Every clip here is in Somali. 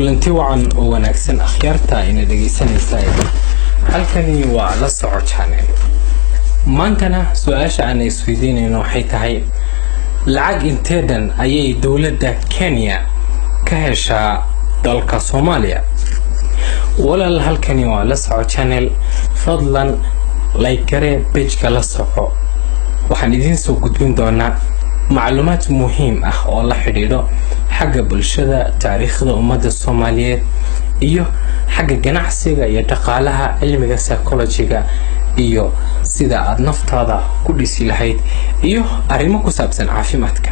kulanti wacan oo wanaagsan akhyaarta ina dhageysanaysaa halkani waa la soco channel maantana su'aasha aan isweydiinayno waxay tahay lacag inteedan ayay dawladda Kenya ka heshaa dalka Soomaaliya walaal halkani waa la soco channel fadlan like gare page-ka la soco waxaan idin soo gudbin doonaa macluumaad muhiim ah oo la xiriiro xagga bulshada taariikhda ummadda Soomaaliyeed iyo xagga ganacsiga iyo dhaqaalaha cilmiga psychology-ga iyo sida aad naftaada ku dhisi lahayd iyo arrimo ku saabsan caafimaadka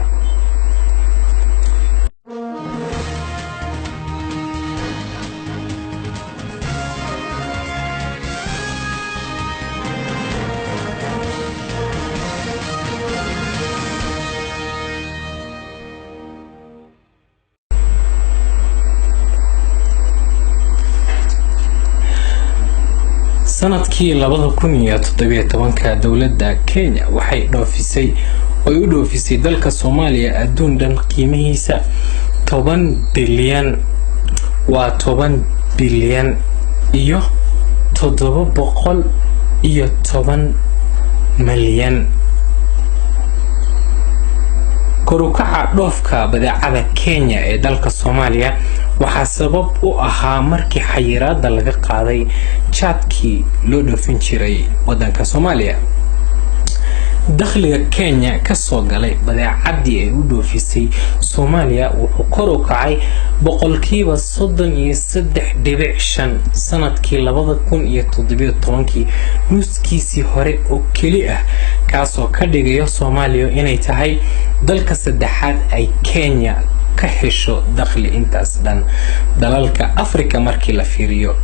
sanadkii 2017 dawladda Kenya waxay dhoofisay dalka Soomaaliya adduun dhan qiimihiisa 10 bilyan waa 10 bilyan iyo 710 milyan korukaca dhoofka badeecada Kenya ee dalka Soomaaliya waxaa sabab u ahaa markii xayiraadda laga qaaday jaadkii loo dhoofin jiray wadanka Soomaaliya dakhliga Kenya ka soo galay badeecadii ay u dhoofisay Soomaaliya wuxuu kor u kacay 33.5% sanadkii 2017 nuskiisii hore oo keli ah kaasoo ka dhigayo Soomaaliya inay tahay dalka saddexaad ay Kenya ka hesho dakhli intaas dhan dalalka Afrika markii la fiiriyo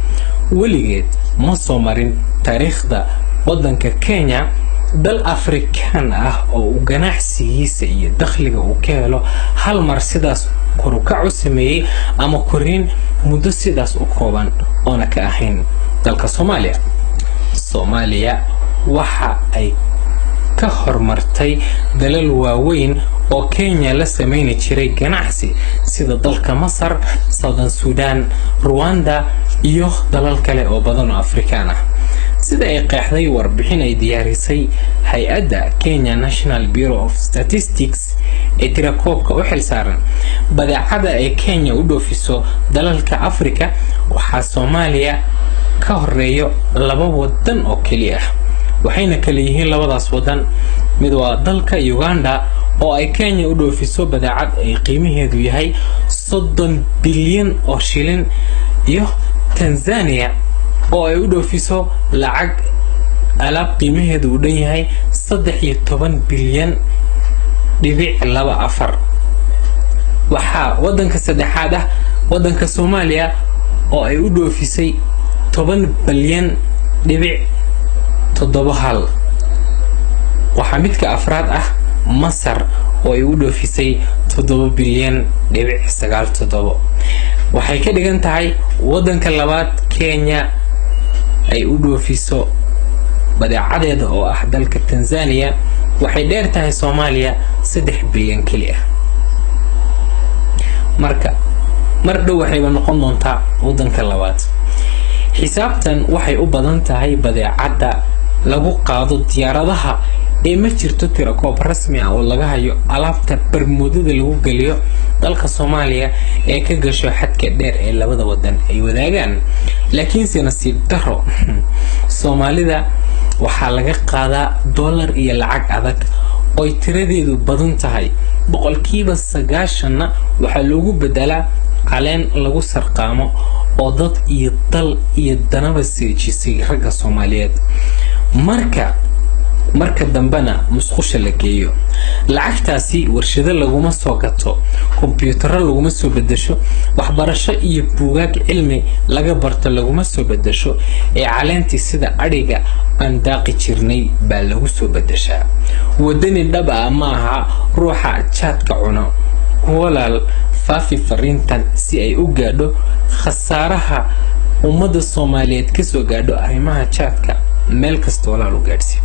weligeed ma soo marin taariikhda wadanka Kenya dal Afrikaan ah oo ganacsigiisa iyo dakhliga uu ka helo hal mar sidaas korukac u sameeyay ama korin muddo sidaas u kooban oona ka ahayn dalka Soomaaliya waxa ay ka hormartay dalal waaweyn oo Kenya la sameeyay jiray ganacsi sida dalka Masar, Southern Sudan, Rwanda iyo dalal kale oo badan oo Afrikaan ah sida ay qeexday warbixin ay diyaarisay hay'adda Kenya National Bureau of Statistics ee tirakoobka u xilsaaran badeecada ay Kenya u dhoofiso dalalka Afrika waxaa Soomaaliya ka horeeyo 2 wadan oo kaliya waxayna kala yihiin labadaas wadan mid waa dalka Uganda oo ay Kenya u dhoofiso badeecad ay qiimaheedu yahay 30 bilyan oo shilin iyo Tanzania oo ay u dhoofiso lacag alaab qiimaheedu u dhan yahay 13 bilyan dhibic 24 waxa wadanka saddexaad ah wadanka Soomaaliya oo ay u dhoofisay 10 bilyan dhibic 7 waxa midka afraad ah Masar oo ay u dhoofisay 7 bilyan dhibic 97 waxay ka dhigan tahay wadanka labaad Kenya ay u dhoofiso badeecadeeda oo ah dalka Tanzania waxay dheer tahay Soomaaliya 3 bilyan kaliya marka mar dhow waxay noqon doontaa wadanka labaad xisaabtan waxay u badan tahay badeecada lagu qaado diyaaradaha ee ma jirto tirakoob rasmi ah oo laga hayo alaabta barmoodada lagu galiyo dalka Soomaaliya ee ka gasho xadka dheer ee labada wadan ay wadaagaan laakiin si nasiib daro Soomaalida waxaa laga qaadaa dollar iyo lacag adag oo tiradeedu badan tahay 90% waxaa loogu bedelaa caleen lagu sarqaamo oo dad iyo dal iyo danaba seejisay ragga Soomaaliyeed marka dambana musqusha la geeyo lacagtaasi warshado laguma soo gato kombiyuutar laguma soo bedesho waxbarasho iyo buugaag cilmi laga barto laguma soo bedesho ee caleenti sida ariga aan daaqi jirnay baa lagu soo bedeshaa wadani dhab ah ma aha ruuxa jaadka cuno walaal faafi fariintan si ay u gaadho khasaaraha ummadda Soomaaliyeed ka soo gaadho arrimaha jaadka meel kasta walaal u gaadhsi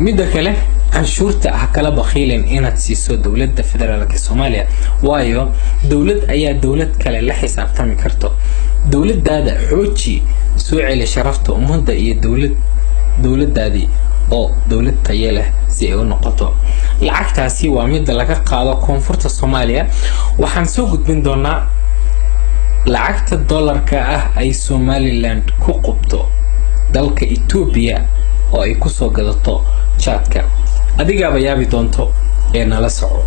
midda kale canshuurta ha kala bakhiilin inaad siiso dowladda federaalka Soomaaliya waayo dowlad ayaa dowlad kale la xisaabtami karto dowladdaada xooji soo celi sharafta ummadda iyo dowladdaadii oo dowlad tayo leh si ay u noqoto lacagtaasi waa mid laga qaado koonfurta Soomaaliya waxaan soo gudbin doonaa lacagta dollarka ah ay Somaliland ku qubto dalka Ethiopia oo ay ku soo gadato jaadka adiga yaabi doonto ee nala soco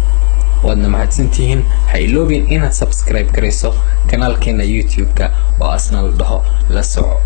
waadna mahadsantihiin ha iloobin inaad subscribe garayso kanaalkeena YouTube-ka oo asna la dhaho la soco